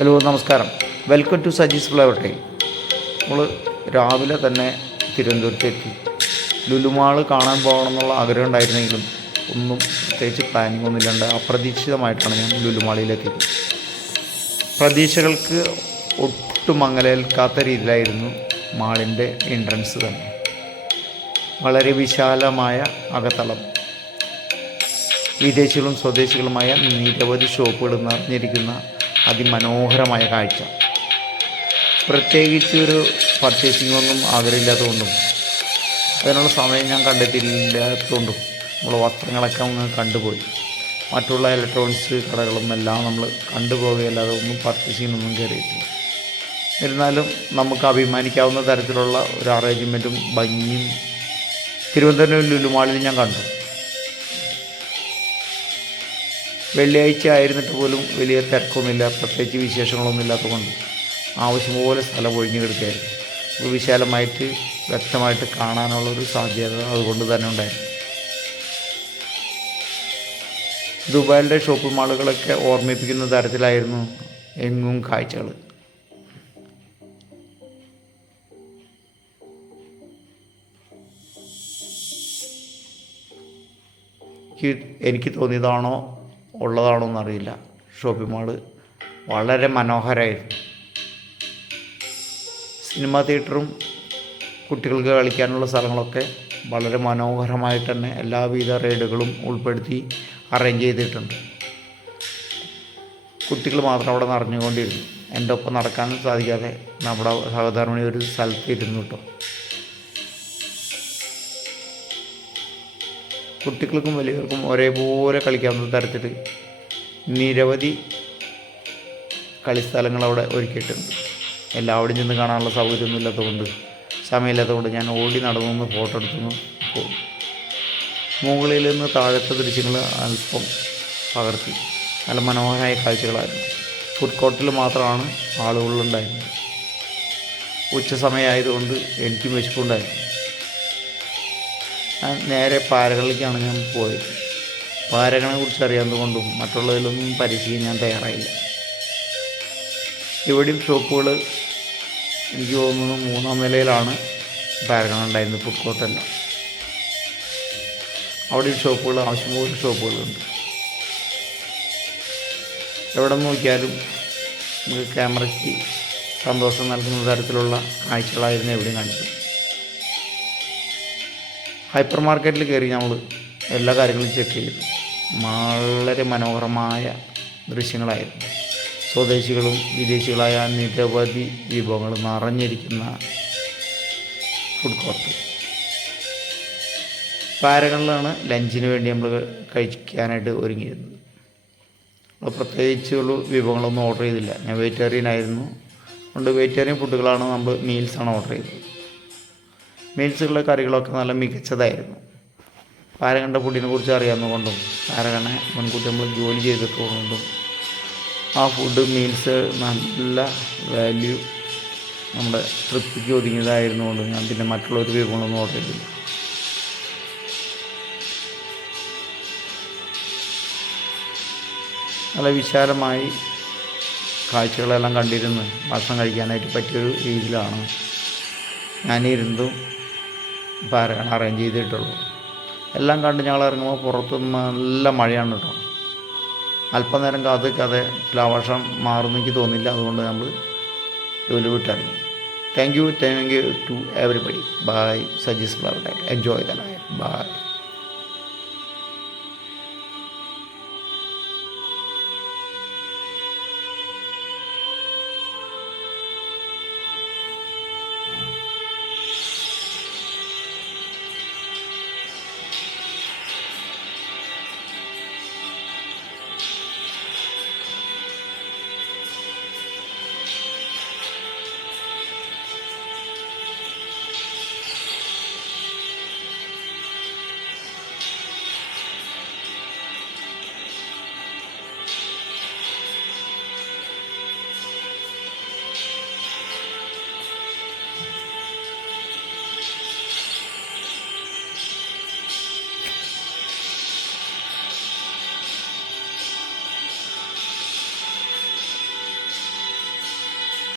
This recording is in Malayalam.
ഹലോ നമസ്കാരം. Welcome to Saji's flower time നമ്മൾ രാവിലെ തന്നെ തിരുവനന്തപുരത്തെത്തി. ലുലുമാൾ കാണാൻ പോകണം എന്നുള്ള ആഗ്രഹം ഉണ്ടായിരുന്നെങ്കിലും ഒന്നും പ്രത്യേകിച്ച് പ്ലാനിങ് ഒന്നുമില്ലാണ്ട് അപ്രതീക്ഷിതമായിട്ടാണ് ഞാൻ ലുലുമാളിയിലെത്തിയത് പ്രതീക്ഷകൾക്ക് ഒട്ടും മങ്ങലേൽക്കാത്ത രീതിയിലായിരുന്നു മാളിന്റെ എൻട്രൻസ് തന്നെ. വളരെ വിശാലമായ അകത്തളം. വിദേശികളും സ്വദേശികളുമായ നിരവധി ഷോപ്പുകൾ നിറഞ്ഞിരിക്കുന്ന അതിമനോഹരമായ കാഴ്ച. പ്രത്യേകിച്ച് ഒരു പർച്ചേസിംഗ് ഒന്നും ആഗ്രഹമില്ലാത്തതുകൊണ്ടും അതിനുള്ള സമയം ഞാൻ കണ്ടെത്തിയില്ലാത്തതുകൊണ്ടും നമ്മൾ വസ്ത്രങ്ങളൊക്കെ അങ്ങ് കണ്ടുപോയി. മറ്റുള്ള ഇലക്ട്രോണിക്സ് കടകളും എല്ലാം നമ്മൾ കണ്ടുപോവുകയല്ലാതെ ഒന്നും പർച്ചേസിങ്ങിനൊന്നും കയറിയിട്ടില്ല എന്നിരുന്നാലും നമുക്ക് അഭിമാനിക്കാവുന്ന തരത്തിലുള്ള ഒരു അറേഞ്ച്മെന്റും ഭംഗിയും തിരുവനന്തപുരം ലുലുമാളിൽ ഞാൻ കണ്ടു. വെള്ളിയാഴ്ച ആയിരുന്നിട്ട് പോലും വലിയ തിരക്കൊന്നുമില്ല പ്രത്യേകിച്ച് വിശേഷങ്ങളൊന്നും ഇല്ലാത്തതുകൊണ്ട് ആവശ്യം പോലെ സ്ഥലം ഒഴിഞ്ഞു കിടക്കുകയായിരുന്നു. അപ്പോൾ വിശാലമായിട്ട് വ്യക്തമായിട്ട് കാണാനുള്ളൊരു സാധ്യത അതുകൊണ്ട് തന്നെ ഉണ്ടായിരുന്നു. ദുബായിലെ ഷോപ്പിംഗ് മാളുകളൊക്കെ ഓർമ്മിപ്പിക്കുന്ന തരത്തിലായിരുന്നു എങ്ങും കാഴ്ചകൾ. എനിക്ക് തോന്നിയതാണോ ഉള്ളതാണോ എന്നറിയില്ല ഷോപ്പിംഗ് മാൾ വളരെ മനോഹരമായിരുന്നു. സിനിമാ തിയേറ്ററും കുട്ടികൾക്ക് കളിക്കാനുള്ള സ്ഥലങ്ങളൊക്കെ വളരെ മനോഹരമായിട്ട് തന്നെ എല്ലാവിധ റൈഡുകളും ഉൾപ്പെടുത്തി അറേഞ്ച് ചെയ്തിട്ടുണ്ട്. കുട്ടികൾ മാത്രം അവിടെ നിറഞ്ഞുകൊണ്ടിരുന്നു. എന്റെ ഒപ്പം നടക്കാനും സാധിക്കാതെ നമ്മുടെ സഹോദരമണി ഒരു സ്ഥലത്ത് ഇരുന്നു കേട്ടോ. കുട്ടികൾക്കും വലിയവർക്കും ഒരേപോലെ കളിക്കാവുന്ന തരത്തിൽ നിരവധി കളിസ്ഥലങ്ങൾ അവിടെ ഒരുക്കിയിട്ടുണ്ട്. എല്ലാവിടെയും ചെന്ന് കാണാനുള്ള സൗകര്യമൊന്നും ഇല്ലാത്തതുകൊണ്ട് സമയമില്ലാത്തതുകൊണ്ട് ഞാൻ ഓടി നടന്നു ഫോട്ടോ എടുത്തു പോകും. മുകളിൽ നിന്ന് താഴത്തെ ദൃശ്യങ്ങൾ അല്പം പകർത്തി. നല്ല മനോഹരമായ കാഴ്ചകളായിരുന്നു. ഫുഡ് കോർട്ടിൽ മാത്രമാണ് ആളുകളുണ്ടായിരുന്നത്. ഉച്ച സമയമായതുകൊണ്ട് എനിക്കും വിശപ്പുണ്ടായിരുന്നു. നേരെ പാരകളിലേക്കാണ് ഞാൻ പോയത്. പാരകളെ കുറിച്ച് അറിയാവുന്നതുകൊണ്ടും മറ്റുള്ളതിലൊന്നും ഞാൻ തയ്യാറായില്ല. ഇവിടെയും ഷോപ്പുകൾ എനിക്ക് തോന്നുന്നു മൂന്നാം നിലയിലാണ് പാരഗൺ ഫുഡ് കോർട്ടല്ല അവിടെയും ഷോപ്പുകൾ ആവശ്യമുള്ള ഷോപ്പുകളുണ്ട്. എവിടെ നോക്കിയാലും നമുക്ക് ക്യാമറയ്ക്ക് സന്തോഷം നൽകുന്ന തരത്തിലുള്ള കാഴ്ചകളായിരുന്നു എവിടെയും കാണിച്ചത്. ഹൈപ്പർ മാർക്കറ്റിൽ കയറി നമ്മൾ എല്ലാ കാര്യങ്ങളും ചെക്ക് ചെയ്തു. വളരെ മനോഹരമായ ദൃശ്യങ്ങളായിരുന്നു. സ്വദേശികളും വിദേശികളായ നിരവധി വിഭവങ്ങൾ നിറഞ്ഞിരിക്കുന്ന ഫുഡ് കോർട്ട് പാരകളിലാണ് ലഞ്ചിന് വേണ്ടി നമ്മൾ കഴിക്കാനായിട്ട് ഒരുങ്ങിയിരുന്നത്. നമ്മൾ പ്രത്യേകിച്ചുള്ള വിഭവങ്ങളൊന്നും ഓർഡർ ചെയ്തില്ല. ഞാൻ വെജിറ്റേറിയൻ ആയിരുന്നു. അതുകൊണ്ട് വെജിറ്റേറിയൻ ഫുഡുകളാണ് നമ്മൾ മീൽസാണ് ഓർഡർ ചെയ്തത്. മീൽസുകളിലെ കറികളൊക്കെ നല്ല മികച്ചതായിരുന്നു. പാരകണ്ട ഫുഡിനെ കുറിച്ച് അറിയാവുന്നതുകൊണ്ടും പാരകണെ മുൻകൂട്ടി നമ്മൾ ജോലി ചെയ്തിട്ടുകൊണ്ടും ആ ഫുഡ് മീൽസ് നല്ല വാല്യൂ നമ്മുടെ തൃപ്തിക്ക് ഒതുങ്ങിയതായിരുന്നുകൊണ്ട് ഞാൻ പിന്നെ മറ്റുള്ള ഒരു വിഭവങ്ങളൊന്നും ഓർഡർ ചെയ്തില്ല നല്ല വിശാലമായി കാഴ്ചകളെല്ലാം കണ്ടിരുന്ന് ഭക്ഷണം കഴിക്കാനായിട്ട് പറ്റിയൊരു രീതിയിലാണ് പാരഗൺ അറേഞ്ച് ചെയ്തിട്ടുള്ളൂ. എല്ലാം കണ്ട് ഞങ്ങൾ ഇറങ്ങുമ്പോൾ പുറത്തുനിന്ന് നല്ല മഴയാണ് കേട്ടോ. അല്പനേരം കാത്ത് കഥ തുലാവർഷം മാറുമെന്ന് എനിക്ക് തോന്നില്ല. അതുകൊണ്ട് നമ്മൾ ജോലി വിട്ടിറങ്ങി. Thank you thank you to everybody bye Saji's flower enjoy the life bye